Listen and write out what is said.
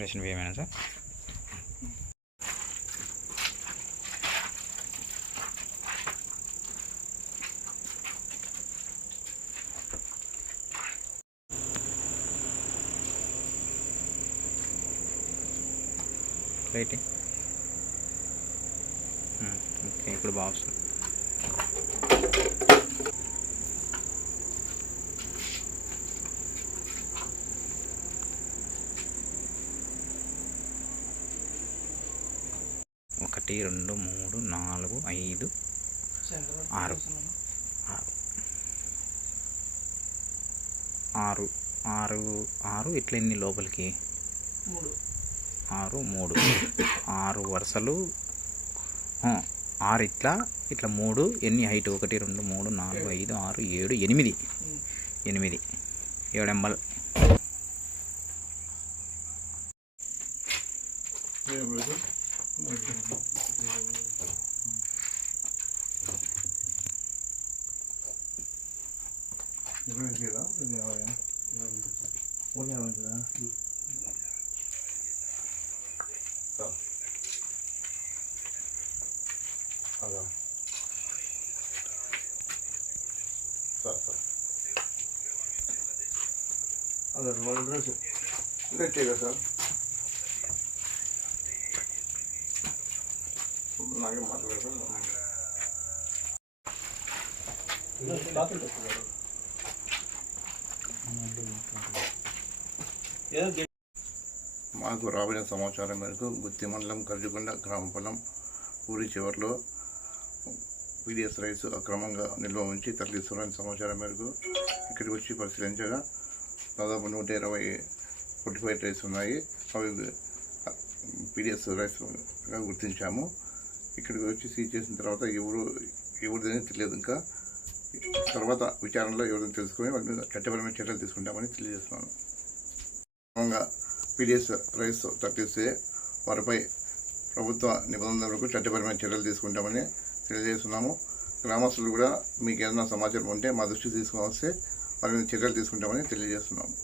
Ration బియ్యమేనా sir? Right. Okay, ఇప్పుడు బాగా వస్తుంది. ఒకటి, 2, 3, 4, 5, 6 ఇట్లా ఎన్ని లోపలికి? 6, 3, 6 వరుసలు. 6 ఇట్లా 3 ఎన్ని హైట్? 1, 2, 3, 4, 5, 6, 7, 8. 7 ఎంబల్. సార్ నాకే మాట్లాడతాను. మాకు రాబడిన సమాచారం మేరకు గుత్తి మండలం కర్జుకొండ గ్రామ పొలం ఊరి చివరిలో పీడిఎస్ రైస్ అక్రమంగా నిల్వ ఉంచి తరలిస్తున్నారని సమాచారం మేరకు ఇక్కడికి వచ్చి పరిశీలించగా దాదాపు 120 45 రైస్ ఉన్నాయి. అవి పీడిఎస్ రైస్గా గుర్తించాము. ఇక్కడికి వచ్చి సీజ్ చేసిన తర్వాత ఎవరిదైనా తెలియదు. ఇంకా తర్వాత విచారణలో ఎవరిని తెలుసుకొని వాటి మీద చట్టపరమైన చర్యలు తీసుకుంటామని తెలియజేస్తున్నాను. క్రమంగా పీడిఎస్ రైస్ తప్పిస్తే వారిపై ప్రభుత్వ నిబంధనలకు చట్టపరమైన చర్యలు తీసుకుంటామని తెలియజేస్తున్నాము. గ్రామస్తులు కూడా మీకు ఏదైనా సమాచారం ఉంటే మా దృష్టికి తీసుకుని వస్తే వారి మీద చర్యలు తీసుకుంటామని తెలియజేస్తున్నాము.